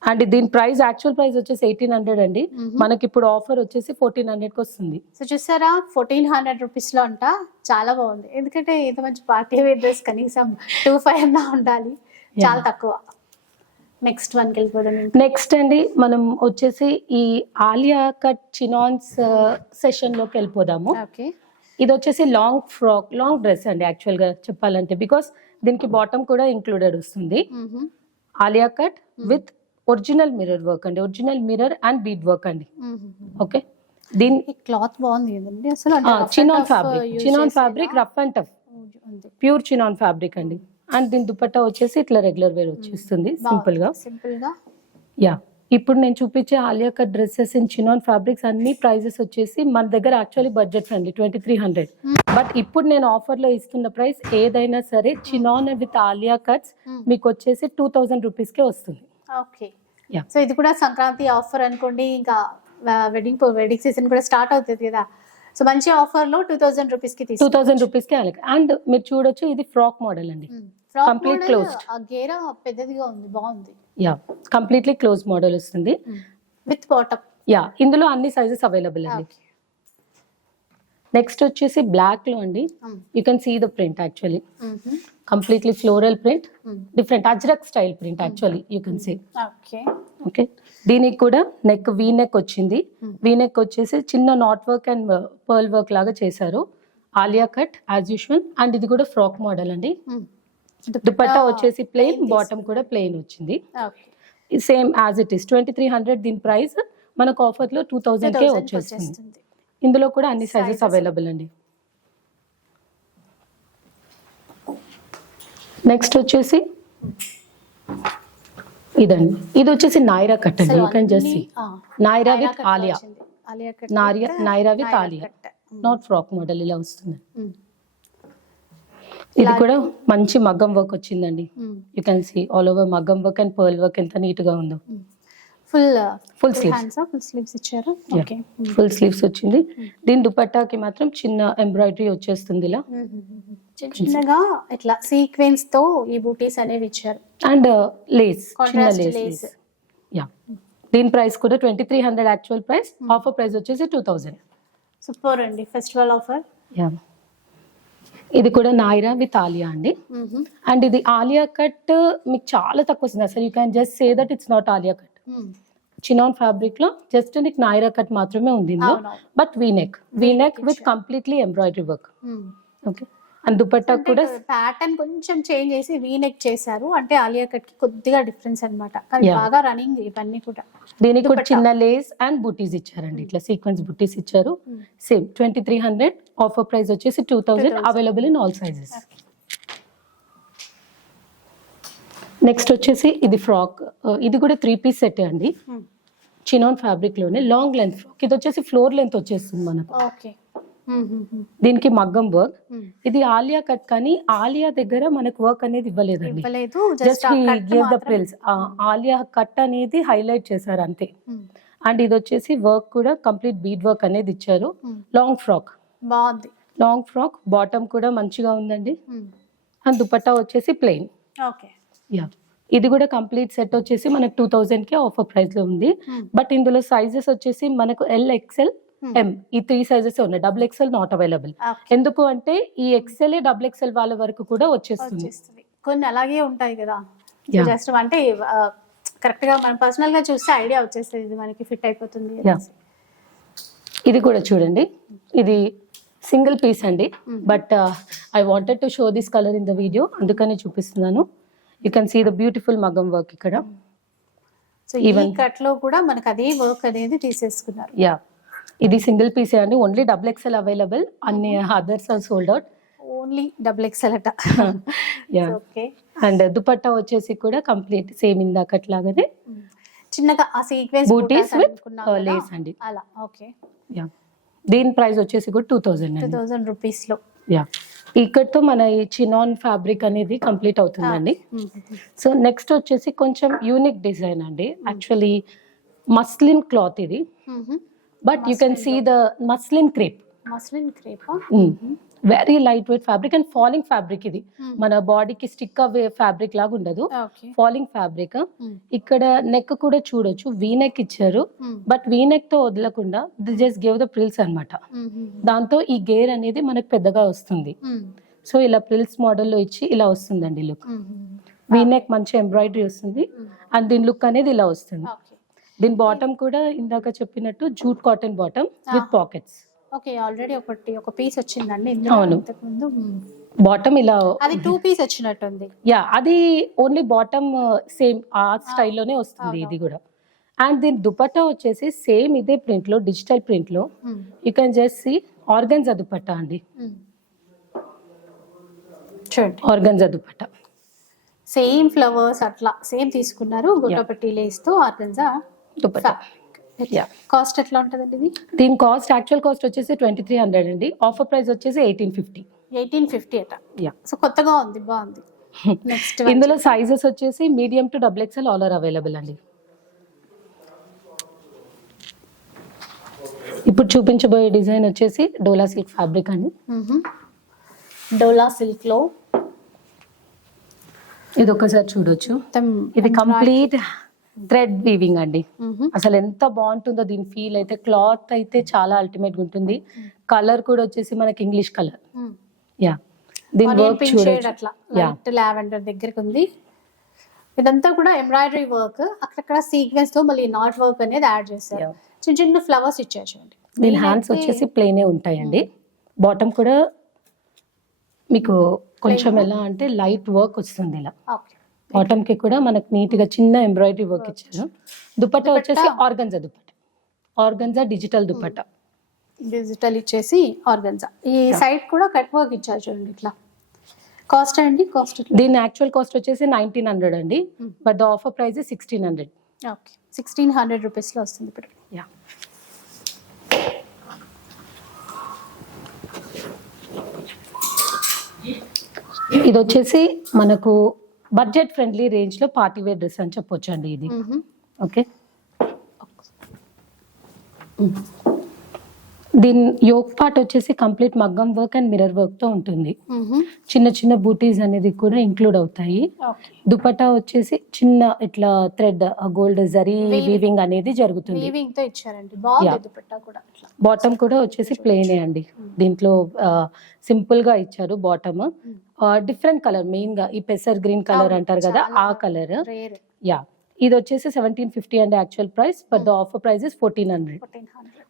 అండ్ దీని ప్రైస్ యాక్చువల్ ప్రైస్ వచ్చేసి 1800 అండి, మనకి ఇప్పుడు ఆఫర్ వచ్చేసి 1400 కి వస్తుంది. సో చూసారా, 1400 రూపీస్ లో అంట. చాలా బాగుంది, ఎందుకంటే ఇంత మంచి పార్టీ వేర్ డ్రెస్ కనీసం 2500 అన్నా ఉండాలి, చాలా తక్కువ. నెక్స్ట్ వన్ కి వెళ్ళిపోదాం. నెక్స్ట్ అండి మనం వచ్చేసి ఈ ఆలియా కట్ చినాన్స్ సెషన్ లోకి వెళ్ళిపోదాము. ఓకే, ఇది వచ్చేసి లాంగ్ ఫ్రాక్, లాంగ్ డ్రెస్ అండి యాక్చువల్ గా చెప్పాలంటే, బికాస్ దీనికి బాటమ్ కూడా ఇంక్లూడెడ్ వస్తుంది. Alia cut with original mirror work అండి, original mirror and bead work అండి. ఓకే, దీని క్లాత్ బాగుంది కదండి అసలు. Chinon fabric, chinon fabric rough and tough, pure chinon fabric అండి. అండ్ దీని దుపట్టా వచ్చేసి ఇట్లా రెగ్యులర్ వేర్ వచ్చేస్తుంది సింపుల్ గా. యా, ఇప్పుడు నేను చూపించే Alia cut dresses in chinon fabrics అన్ని ప్రైజెస్ వచ్చేసి మన దగ్గర యాక్చువల్లీ బడ్జెట్ ఫ్రెండ్లీ 2300. బట్ ఇప్పుడు నేను ఆఫర్ లో ఇస్తున్న ప్రైస్ ఏదైనా సరే చినాన్ విత్ ఆలియా కట్స్ మీకు వచ్చేసి 2000 రూపీస్ కే వస్తుంది. ఓకే, సో ఇది కూడా సంక్రాంతి ఆఫర్ అనుకోండి, ఇంకా వెడ్డింగ్ సీజన్ కూడా స్టార్ట్ అవుతుంది కదా. సో మంచి ఆఫర్ లో 2000 రూపీస్ కి 2000 రూపీస్ కి. అండ్ మీరు చూడొచ్చు, ఇది ఫ్రాక్ మోడల్ అండి, కంప్లీట్ క్లోజ్డ్. గేరా పెద్దదిగా ఉంది, బాగుంది. యా, కంప్లీట్లీ క్లోజ్ మోడల్ వస్తుంది విత్ బాటమ్. యా, ఇందులో అన్ని సైజెస్ అవైలబుల్ అండి. నెక్స్ట్ వచ్చేసి బ్లాక్ లో అండి, you can see the print actually completely floral print, different ajrak style print actually you can see. Okay, దీనికి కూడా నెక్ వీ నెక్ వచ్చింది. వీ నెక్ వచ్చేసి చిన్న knot work and pearl work లాగా చేశారు. Alia cut as usual. And ఇది కూడా frock model అండి. దుపట్టా వచ్చేసి ప్లెయిన్, బాటమ్ కూడా ప్లెయిన్ వచ్చింది. Same as it is 2300. దీని ప్రైస్ మనకు ఆఫర్ లో 2000 కే వచ్చేస్తుంది. ఇందులో కూడా అన్ని సైజెస్ అవైలబుల్ అండి. నెక్స్ట్ వచ్చేసి ఇదండి, ఇది వచ్చేసి నాయరా కట్ అండి. You can just see Nayra with Alia, Nayra with Alia, not frock model ఇలా వస్తుంది. ఇది కూడా మంచి మగ్గం వర్క్ వచ్చిందండి. You can see all over మగ్గం వర్క్ అండ్ పర్ల్ వర్క్ ఎంత నీట్ గా ఉందో. ఫుల్ స్లీవ్స్ ఇచ్చారు. ఫుల్ స్లీవ్స్ వచ్చింది. దీని దుపట్టాకి మాత్రం చిన్న ఎంబ్రాయిడరీ వచ్చేస్తుంది ఇలా చిన్నగా ఇట్లా సీక్వెన్స్ తో ఈ బూటీస్ అనేవి ఇచ్చారు. అండ్ లేస్, చిన్న లేస్. యా, దీని ప్రైస్ కూడా 2300 యాక్చువల్ ప్రైస్, ఆఫర్ ప్రైస్ వచ్చేసి 2000. సూపర్ అండి, ఫెస్టివల్ ఆఫర్. యా, ఇది కూడా నాయరా విత్ ఆలియా అండి. అండ్ ఇది ఆలియా కట్ మీకు చాలా తక్కువ వస్తుంది అసలు. You can just say that it's not Alia cut. Chinon fabric లో జస్ట్ నీకు నాయరా కట్ మాత్రమే ఉంది, but V neck with completely embroidery work. Okay, and dupatta కూడా ప్యాటర్న్ కొంచెం చేంజ్ చేసి వీ నెక్ చేశారు, అంటే ఆలియా కట్ కి కొద్దిగా డిఫరెన్స్ అన్నమాట. కానీ బాగా రన్నింగ్ ఇవన్నీ కూడా. దీనికి కూడా చిన్న లేస్ అండ్ బుటీస్ ఇచ్చారండి, ఇట్లా సీక్వెన్స్ బుటీస్ ఇచ్చారు. సేమ్ 2300, ఆఫర్ ప్రైస్ వచ్చేసి 2000, available in all sizes. Next వచ్చేసి ఇది ఫ్రాక్, ఇది కూడా 3 పీస్ సెట్ అండి, చినాన్ ఫ్యాబ్రిక్ లోనే లాంగ్ లెంత్ ఫ్రాక్. ఇది వచ్చేసి ఫ్లోర్ లెంత్ వచ్చేస్తుంది మనకు. ఓకే, దీనికి మగ్గం వర్క్. ఇది ఆలియా కట్, కానీ ఆలియా దగ్గర మనకు వర్క్ అనేది ఇవ్వలేదండి, just give the frills. Alia cut అనేది హైలైట్ చేశారు అంతే. అండ్ ఇది వచ్చేసి వర్క్ కూడా కంప్లీట్ బీడ్ వర్క్ అనేది ఇచ్చారు. లాంగ్ ఫ్రాక్ బాగుంది, లాంగ్ ఫ్రాక్, బాటమ్ కూడా మంచిగా ఉందండి. అండ్ దుపట్టా వచ్చేసి ప్లెయిన్. ఓకే. యా, ఇది కూడా కంప్లీట్ సెట్ వచ్చేసి మనకు 2000కి ఆఫర్ ప్రైస్ లో ఉంది. బట్ ఇందులో సైజెస్ వచ్చేసి మనకు LXL, M ఈ 3 సైజెస్ ఉన్నాయి. XXL not available. ఎందుకు అంటే ఈ XL XXL వాళ్ళ వరకు కూడా వచ్చేస్తుంది. కొన్ని అలాగే ఉంటాయి కదా, Yeah. జస్ట్ అంటే కరెక్ట్ గా మనం పర్సనల్ గా చూస్తే ఐడియా వచ్చేస్తుంది ఇది మనకి ఫిట్ అయిపోతుంది. Yeah. ఇది కూడా చూడండి, ఇది సింగిల్ పీస్ అండి. But I wanted to show this colour in the video, అందుకనే చూపిస్తున్నాను. You can see the beautiful మగం వర్క్ ఇక్కడ. సో ఈ కట్ లో కూడా మనకు అదే వర్క్ అనేది తీసేసుకున్నారు. యా, ఇది సింగిల్ పీసే అండి, ఓన్లీ XXL అవైలబుల్, అన్ని others are sold out. Only XXL అట. యా, అండ్ దుపట్టా వచ్చేసి కూడా కంప్లీట్ సేమ్ ఇందాకట్లాగానే చిన్నగా ఆ సీక్వెన్స్ బూటీస్ విత్ లేస్ అండి. అలా. ఓకే. యా, దీని ప్రైస్ వచ్చేసి కూడా 2000 రూపీస్ లో. యా, ఇక్కడతో మన ఈ చినాన్ ఫ్యాబ్రిక్ అనేది కంప్లీట్ అవుతుందండి. సో నెక్స్ట్ వచ్చేసి కొంచెం యూనిక్ డిజైన్ అండి. యాక్చువల్లీ మస్లిన్ క్లాత్ ఇది, but you can see the muslin crepe. Very light weight fabric and falling fabric. ఇది మన బాడీకి స్టిక్ అవే ఫ్యాబ్రిక్ లాగా ఉండదు, ఫాలింగ్ ఫ్యాబ్రిక్. ఇక్కడ నెక్ కూడా చూడొచ్చు, వీ నెక్ ఇచ్చారు. బట్ వీ నెక్ తో వదలకుండా జస్ట్ గివ్ ద ప్రిల్స్ అన్నమాట. దాంతో ఈ గేర్ అనేది మనకు పెద్దగా వస్తుంది. సో ఇలా ప్రిల్స్ మోడల్లో ఇచ్చి ఇలా వస్తుందండి లుక్. వీ నెక్ మంచి ఎంబ్రాయిడరీ వస్తుంది అండ్ దీని లుక్ అనేది ఇలా వస్తుంది. దీని బాటమ్ కూడా ఇందాక చెప్పినట్టు jute cotton bottom with pockets. Okay, already ఒక పీస్ వచ్చిందండి. అవును, బాటమ్ ఇలా అది 2 పీస్ వచ్చినట్టుంది. యా, అది ఓన్లీ బాటమ్ సేమ్ ఆ స్టైల్లోనే వస్తుంది ఇది కూడా. అండ్ దీని దుపట్టా వచ్చేసి సేమ్ ఇదే ప్రింట్ లో, డిజిటల్ ప్రింట్ లో. You can just see organza dupatta అండి. చూడండి, ఆర్గన్జా దుపట్టా సేమ్ ఫ్లవర్స్ అట్లా సేమ్ తీసుకున్నారు. గొట్టపట్టి లేస్ తో ఆర్గన్జా దుపట్టా. కాస్ట్ ఎట్లా ఉంటదండి ఇది? దీని కాస్ట్ యాక్చువల్ కాస్ట్ వచ్చేసి 2300 అండి. ఆఫర్ ప్రైస్ వచ్చేసి 1850 అట. సో కొత్తగా ఉంది, బాగుంది. నెక్స్ట్ ఇందులో సైజెస్ వచ్చేసి medium to XXL all are available అండి. ఇప్పుడు చూపించబోయే డిజైన్ వచ్చేసి డోలా సిల్క్ ఫ్యాబ్రిక్ అండి. డోలా సిల్క్ లో ఇది ఒకసారి చూడొచ్చు. ఇది కంప్లీట్ థ్రెడ్ వీవింగ్ అండి. అసలు ఎంత బాగుంటుందో దీని ఫీల్ అయితే. క్లాత్ అయితే చాలా అల్టిమేట్ గా ఉంటుంది. కలర్ కూడా వచ్చేసి మనకి ఇంగ్లీష్ కలర్. యా, దీని వర్క్ చూడొచ్చు. అట్లా లైట్ లావెండర్ దగ్గరికి ఉంది. ఇదంతా కూడా ఎంబ్రాయిడరీ వర్క్, అక్కడక్కడ సీక్వెన్స్ తో మళ్ళీ నాట్ వర్క్ అనేది యాడ్ చేశారు. చిన్న చిన్న ఫ్లవర్స్ ఇచ్చారు చూడండి. దీని హ్యాండ్స్ వచ్చేసి ప్లెయినే ఉంటాయండి. బాటమ్ కూడా మీకు కొంచెం ఎలా అంటే లైట్ వర్క్ వస్తుంది ఇలా. బాటమ్ కి కూడా మనకు నీట్ గా చిన్న ఎంబ్రాయిడరీ వర్క్ ఇచ్చారు. దుపట్టా వచ్చేసి organza dupatta, organza digital dupatta. Digital ఇచ్చేసి ఆర్గన్జా. ఈ సైడ్ కూడా కట్ వర్క్ ఇచ్చారు చూడండి ఇట్లా. కాస్ట్ అండి? కాస్ట్ దీని యాక్చువల్ కాస్ట్ వచ్చేసి 1900 అండి. But the offer price 1600. Okay, 1600 rupees లో వస్తుంది ఇప్పుడు. యా, ఇది వచ్చేసి మనకు బడ్జెట్ ఫ్రెండ్లీ రేంజ్ లో పార్టీ వేర్ డ్రెస్ అని చెప్పొచ్చు అండి ఇది. ఓకే, దీని యోక్ పార్ట్ వచ్చేసి కంప్లీట్ మగ్గం వర్క్ అండ్ మిర్రర్ వర్క్ తో ఉంటుంది. చిన్న చిన్న బూటీస్ అనేది కూడా ఇంక్లూడ్ అవుతాయి. దుపట్టా వచ్చేసి చిన్న ఇట్లా థ్రెడ్ గోల్డ్ జరీ వీవింగ్ అనేది జరుగుతుంది. బాటమ్ కూడా వచ్చేసి ప్లెయినే అండి. దీంట్లో సింపుల్ గా ఇచ్చారు బాటమ్. డిఫరెంట్ కలర్, మెయిన్ గా ఈ పెసర్ గ్రీన్ కలర్ అంటారు కదా, ఆ కలర్. యా, ఇది వచ్చేసి 1750 అండి actual price. But the offer price is 1400.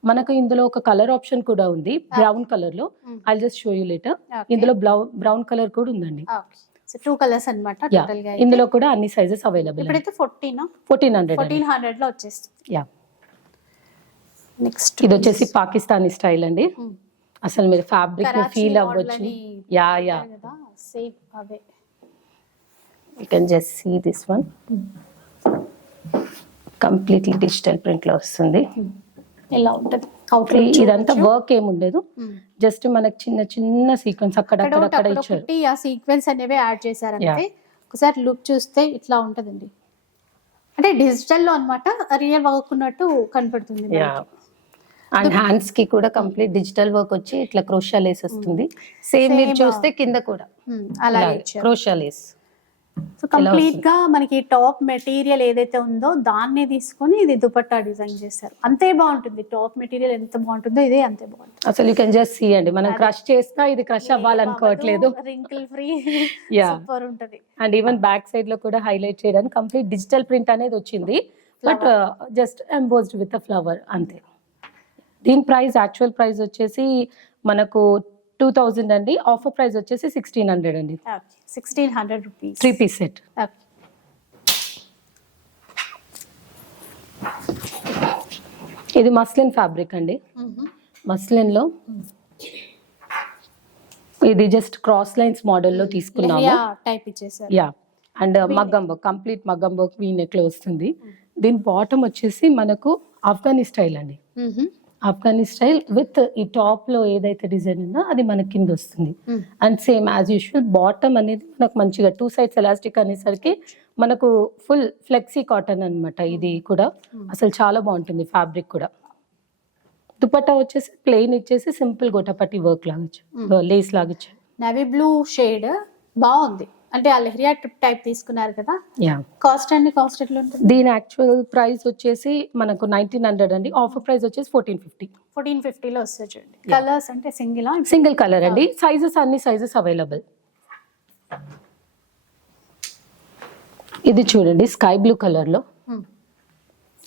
మనకు ఇందులో ఒక కలర్ ఆప్షన్ కూడా ఉంది, బ్రౌన్ కలర్ లో. I just show you later. ఇందులో బ్రౌన్ కలర్ కూడా ఉందండి. 2 కలర్స్ అన్నమాట టోటల్ గా. ఇందులో కూడా అన్ని సైజెస్ అవైలబుల్. ఇప్పుడైతే 1400 లో వచ్చేస్తుంది. యా, నెక్స్ట్ ఇది వచ్చేసి పాకిస్తానీ స్టైల్ అండి. అసలు మీరు ఫ్యాబ్రిక్ ని ఫీల్ అవ్వచ్చు. యా యా, సేమ్ అవే. You can just see this one. Completely digital print లో వస్తుంది. ఎలా ఉంటది? ఇదంతా వర్క్ ఏముండదు, జస్ట్ మనకి చిన్న చిన్న సీక్వెన్స్ అక్కడ ఇచ్చారు. ఆ సీక్వెన్స్ అనేవి యాడ్ చేశారు అంటే ఒకసారి లుక్ చూస్తే ఇట్లా ఉంటదండి. అంటే డిజిటల్ లో అన్నమాట, రియల్ వర్క్ ఉన్నట్టు కనపడుతుంది. అండ్ హ్యాండ్స్ కి కూడా కంప్లీట్ డిజిటల్ వర్క్ వచ్చి ఇట్లా క్రోషియా లేస్ వస్తుంది. సేమ్ మీరు చూస్తే కింద కూడా అలాగే క్రోషియా లేస్. సో కంప్లీట్ గా మనకి టాప్ మెటీరియల్ ఏదైతే ఉందో దాన్ని తీసుకొని ఇది దుపట్టా డిజైన్ చేశారు. అంతే బాగుంటుంది, టాప్ మెటీరియల్ ఎంత బాగుంటుందో ఇదే అంతే బాగుంటుంది. అసలు యూ కెన్ జస్ట్ సీ అండి, మనం క్రష్ చేసినా ఇది క్రష్ అవ్వాలనుకోవట్లేదు. రింకిల్ ఫ్రీ సూపర్ ఉంటది. అండ్ ఈవెన్ బ్యాక్ సైడ్ లో కూడా హైలైట్ చేయడానికి కంప్లీట్ డిజిటల్ ప్రింట్ అనేది వచ్చింది, but just embossed with a flower అంతే. దీని ప్రైస్ యాక్చువల్ ప్రైస్ వచ్చేసి మనకు 2000 అండి, ఆఫర్ ప్రైస్ వచ్చేసి 1600 అండి. 1600 రూపీస్ 3 పీస్ సెట్. ఇది మస్లిన్ ఫ్యాబ్రిక్ అండి. మస్లిన్ లో ఇది జస్ట్ క్రాస్ లైన్స్ మోడల్ లో తీసుకున్నాము. టైప్ ఇచ్చేసారు. యా, అండ్ మగ్గం వర్క్, కంప్లీట్ మగ్గం వర్క్ వీ నెక్ లో వస్తుంది. దీని బాటమ్ వచ్చేసి మనకు ఆఫ్ఘనీ స్టైల్ అండి. ఆఫ్ఘనీ స్టైల్ విత్ ఈ టాప్ లో ఏదైతే డిజైన్ ఉందో అది మనకి కింద వస్తుంది. And same as usual bottom అనేది మనకు మంచిగా 2 సైడ్స్ ఎలాస్టిక్ అనేసరికి మనకు ఫుల్ ఫ్లెక్సీ కాటన్ అన్నమాట. ఇది కూడా అసలు చాలా బాగుంటుంది ఫ్యాబ్రిక్ కూడా. దుపట్టా వచ్చేసి ప్లెయిన్ ఇచ్చేసి సింపుల్ గోటపట్టి వర్క్ లాగా లేస్ లాగా ఇచ్చారు. నేవీ బ్లూ షేడ్ బాగుంది. అంటే ఆ లెహరియా టైప్ తీసుకున్నారు కదా. యా, కాస్ట్ ఎట్లా ఉంటుంది? దీని యాక్చువల్ ప్రైస్ వచ్చేసి మనకు 1900 అండి, ఆఫర్ ప్రైస్ వచ్చేసి 1450. 1450 లో వస్తుంది చూడండి. కలర్స్ అంటే సింగిల్ కలర్ అండి, సైజెస్ అన్ని సైజెస్ అవైలబుల్. ఇది చూడండి స్కై బ్లూ కలర్ లో,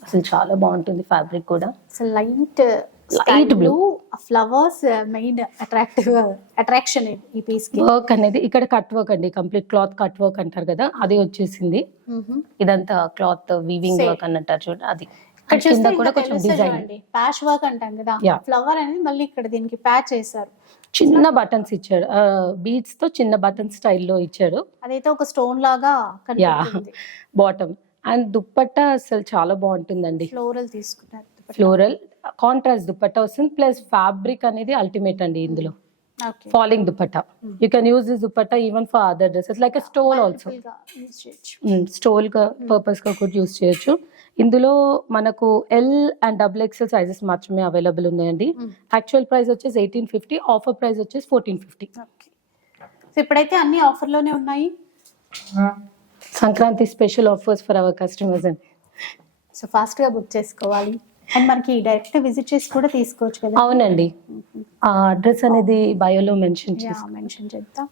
అసలు చాలా బాగుంటుంది ఫ్యాబ్రిక్ కూడా. అసలు light blue flowers main attraction ఈ పీస్ కి. వర్క్ అనేది ఇక్కడ కట్ వర్క్ అండి, కంప్లీట్ క్లాత్ కట్ వర్క్ అంటారు కదా అది వచ్చేసింది. ఇదంతా క్లాత్ వీవింగ్ వర్క్ అని అంటారు చూడండి, అది కింద కూడా కొంచెం డిజైన్ ప్యాచ్ వర్క్ అంటాం కదా. ఫ్లవర్ అనేది మళ్ళీ ఇక్కడ దీనికి ప్యాచ్ చేశారు. చిన్న బటన్స్ ఇచ్చాడు, బీడ్స్ తో చిన్న బటన్ స్టైల్లో ఇచ్చాడు. అదైతే ఒక స్టోన్ లాగా కనిపిస్తుంది. బాటమ్ అండ్ దుప్పట్టా అసలు చాలా బాగుంటుందండి. ఫ్లోరల్ తీసుకున్నారు, ఫ్లోరల్ కాంట్రాస్ట్ దుపట్టా వస్తుంది. ప్లస్ ఫ్యాబ్రిక్ అనేది అల్టిమేట్ అండి ఇందులో. Falling dupatta, you can use this dupatta even for other dresses like stole also. Stole గా పర్పస్ గా కూడా యూజ్ చేయొచ్చు. ఇందులో మనకు ఎల్ అండ్ XXL సైజెస్ మాత్రమే అవైలబుల్ ఉన్నాయండి. యాక్చువల్ ప్రైస్ వచ్చేసి 1850, ఆఫర్ ప్రైస్ వచ్చేసి 1450. సో ఇప్పుడైతే అన్ని ఆఫర్ లోనే ఉన్నాయి. Sankranti special offers for our customers అండి. సో ఫాస్ట్ గా బుక్ చేసుకోవాలి. అండ్ మనకి డైరెక్ట్ విజిట్ చేసి కూడా తీసుకోవచ్చు కదా. అవునండి, ఆ అడ్రస్ అనేది బయోలో మెన్షన్ చేద్దాం.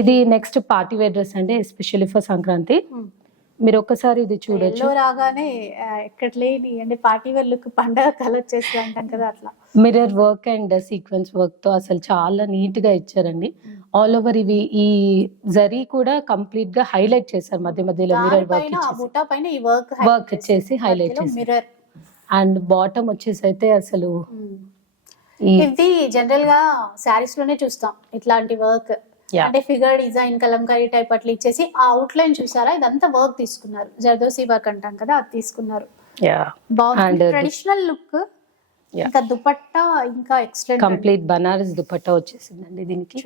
ఇది నెక్స్ట్ పార్టీ వేర్ డ్రెస్ అండి, ఎస్పెషల్లీ ఫర్ సంక్రాంతి. మీరు ఒక్కసారి ఇది చూడొచ్చు. రాగానే ఎక్కడ లేని అంటే పార్టీ వేర్ లుక్, పండగ కలర్ చేసి అంటాం కదా అట్లా. Mirror work and sequence work తో అసలు చాలా నీట్ గా ఇచ్చారండి. ఆల్ ఓవర్ ఇవి ఈ జరీ కూడా కంప్లీట్ గా హైలైట్ చేశారు. మధ్య మధ్యలో మిర్రర్ వర్క్ చేసి హైలైట్ చేశారు. మిర్రర్ అండ్ బాటమ్ వచ్చేసి అయితే అసలు ఇది జనరల్ గా శారీస్ లోనే చూస్తాం ఇట్లాంటి వర్క్. అంటే ఫిగర్ డిజైన్ కలంకారీ టైప్ అట్లా ఇచ్చేసి ఆ అవుట్ లైన్ చూసారా, ఇదంతా వర్క్ తీసుకున్నారు. జర్దోసి వర్క్ అంటాం కదా అది తీసుకున్నారు. బాగుంది, ట్రెడిషనల్ లుక్. ఇంకా దుపట్టా ఇంకా ఎక్స్టెండ్ కంప్లీట్ బనారస్ దుపట్టా వచ్చేసిందండి దీనికి.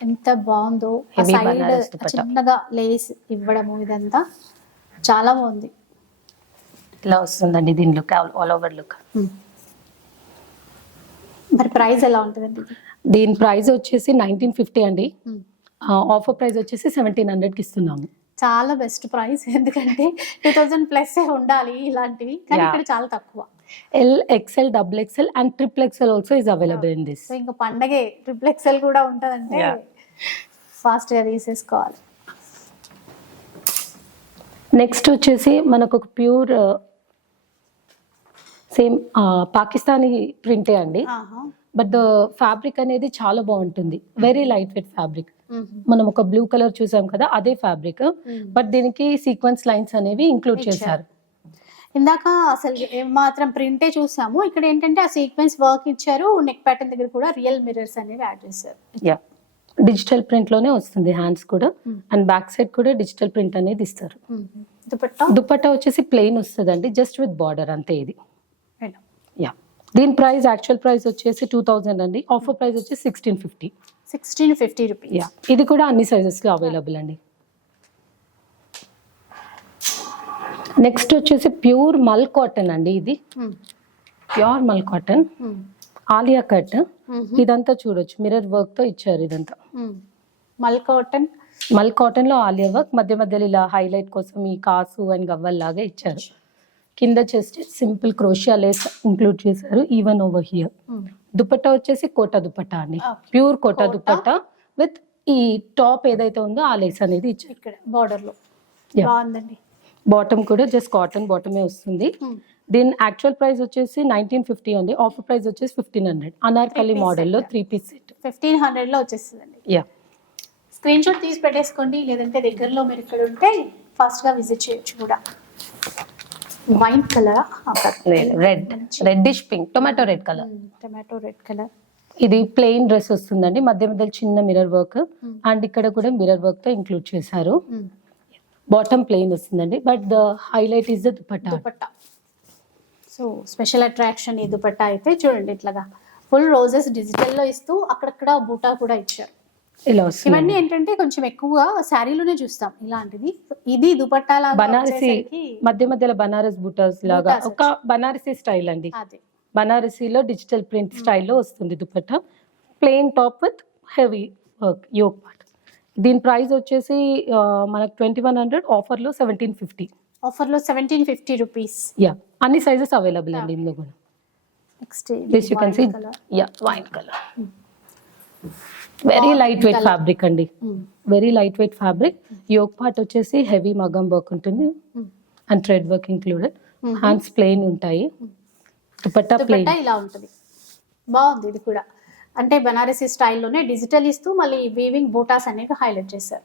ఎంత బాగుందో, సైడ్ చిన్నగా లేస్ ఇవ్వడము, ఇదంతా చాలా బాగుంది. ఇలా వస్తుందండి దీని లుక్, ఆల్ ఓవర్ లుక్. మరి ప్రైస్ ఎలా ఉంటుందండి? దీని ప్రైస్ వచ్చేసి 1950 అండి, ఆఫర్ ప్రైస్ వచ్చేసి 1700కి ఇస్తున్నాము. చాలా బెస్ట్ ప్రైస్, ఎందుకంటే 2000 ప్లస్ ఉండాలి ఇలాంటివి, కానీ ఇక్కడ చాలా తక్కువ. L, XL, XXL and XXL also is available in this. So ఇంకా పండగే XXL కూడా ఉంటుందంటే ఫాస్ట్ గా తీసేసుకోవాలి. నెక్స్ట్ వచ్చేసి మనకు ఒక ప్యూర్ సేమ్ పాకిస్తానీ ప్రింటే అండి, బట్ ద ఫ్యాబ్రిక్ అనేది చాలా బాగుంటుంది. Very light weight fabric. మనం ఒక బ్లూ కలర్ చూసాం కదా అదే ఫ్యాబ్రిక్, బట్ దీనికి సీక్వెన్స్ లైన్స్ అనేవి ఇంక్లూడ్ చేశారు. ఇందాక అసలు మాత్రం ప్రింటే చూసాము, ఇక్కడ ఏంటంటే ఆ సీక్వెన్స్ వర్క్ ఇచ్చారు. నెక్ ప్యాటర్న్ దగ్గర కూడా రియల్ మిర్రర్స్ అనేవి యాడ్ చేశారు. యా, డిజిటల్ ప్రింట్ లోనే వస్తుంది హ్యాండ్స్ కూడా, అండ్ బ్యాక్ సైడ్ కూడా డిజిటల్ ప్రింట్ అనేది ఇస్తారు. దుపట్టా వచ్చేసి ప్లెయిన్ వస్తుంది అండి, జస్ట్ విత్ బార్డర్ అంతే. ఇది యా, దీని ప్రైస్ యాక్చువల్ ప్రైస్ వచ్చేసి 2000 అండి, ఆఫర్ ప్రైస్ వచ్చేసి 1650 రూపీస్. యా, ఇది కూడా అన్ని సైజెస్ లో అవైలబుల్ అండి. నెక్స్ట్ వచ్చేసి ప్యూర్ మల్ కాటన్ అండి, ఇది ప్యూర్ మల్ కాటన్, ఆలియా కట్. ఇదంతా చూడొచ్చు, మిర్రర్ వర్క్ తో ఇచ్చారు ఇదంతా. మల్ కాటన్, మల్ కాటన్ లో ఆలియా వర్క్, మధ్య మధ్యలో ఇలా హైలైట్ కోసం ఈ కాసు అండ్ గవ్వల్ లాగా ఇచ్చారు. కింద చెస్ట్ సింపుల్ క్రోషియా లేస్ ఇంక్లూడ్ చేశారు, ఈవెన్ ఓవర్ హియర్. దుపట్టా వచ్చేసి కోటా దుపట్టా అండి, ప్యూర్ కోటా దుపట్టా విత్ ఈ టాప్ ఏదైతే ఉందో ఆ లేస్ అనేది ఇచ్చారు. ఇక్కడ బార్డర్ లో బాగుందండి. బాటమ్ కూడా జస్ట్ కాటన్ బాటమే వస్తుంది. దీని యాక్చువల్ ప్రైస్ వచ్చేసి 1950 అండి, ఆఫర్ ప్రైస్ వచ్చేసి 1500. అనార్కలి మోడల్ లో 3 పీస్ సెట్ 1500 లో వచ్చేస్తుందండి. యా, స్క్రీన్ షాట్ తీసి పెట్టేసుకోండి, లేదంటే దగ్గరలో మీరు ఇక్కడ ఉంటే ఫాస్ట్ గా విజిట్ చేయొచ్చు కూడా. Wine colour, reddish pink, tomato red colour. Tomato red colour. ఇది ప్లెయిన్ డ్రెస్ వస్తుందండి, మధ్య మధ్యలో చిన్న మిర్రర్ వర్క్ అండ్ ఇక్కడ కూడా మిర్రర్ వర్క్ తో ఇంక్లూడ్ చేశారు. బాటమ్ ప్లెయిన్ వస్తుందండి, but the highlight is the dupatta. Dupatta so special attraction ఈ దుపట్టా అయితే చూడండి, ఇట్లాగా ఫుల్ రోజెస్ డిజిటల్ లో ఇస్తూ అక్కడక్కడ బూటా కూడా ఇచ్చారు. ఇలా వస్తుంది. ఇవన్నీ ఏంటంటే కొంచెం ఎక్కువగా శారీలోనే చూస్తాం ఇలాంటిది. ఇది దుపట్టా లాగా బనారసి, వచ్చేసరికి మధ్య మధ్యలో బనారస్ బుటాస్ లాగా ఒక బనారసి స్టైల్ అండి. అదే బనారసీలో డిజిటల్ ప్రింట్ స్టైల్లో వస్తుంది dupatta. Plain top with heavy work yoke part. దీని ప్రైస్ వచ్చేసి మనకు 2100, ఆఫర్లో 1750. ఆఫర్ లో 1750 రూపీస్. యా, అన్ని సైజెస్ అవైలబుల్ అండి ఇందులో కూడా. Next this you can see, yeah, wine colour. Very light weight fabric అండి, very light weight fabric. Yoke part వచ్చేసి హెవీ మగం వర్క్ ఉంటుంది and thread work included. Hands plain ఉంటాయి, దుపట్టా ప్లెయిన్. దుపట్టా ఇలా ఉంటుంది, బాగుంది ఇది కూడా. అంటే బనారసి స్టైల్లోనే డిజిటల్ ఇస్తూ మళ్ళీ వీవింగ్ బూటాస్ అనేవి హైలైట్ చేశారు.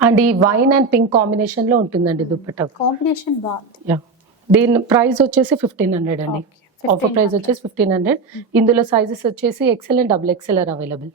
అండ్ ఈ వైన్ అండ్ పింక్ కాంబినేషన్ లో ఉంటుందండి దుపట్టా. కాంబినేషన్ బాగుంది. యా, దీని ప్రైస్ వచ్చేసి 1500 అండి, ఆఫర్ ప్రైస్ వచ్చేసి 1500. ఇందులో సైజెస్ వచ్చేసి XL and double XL available.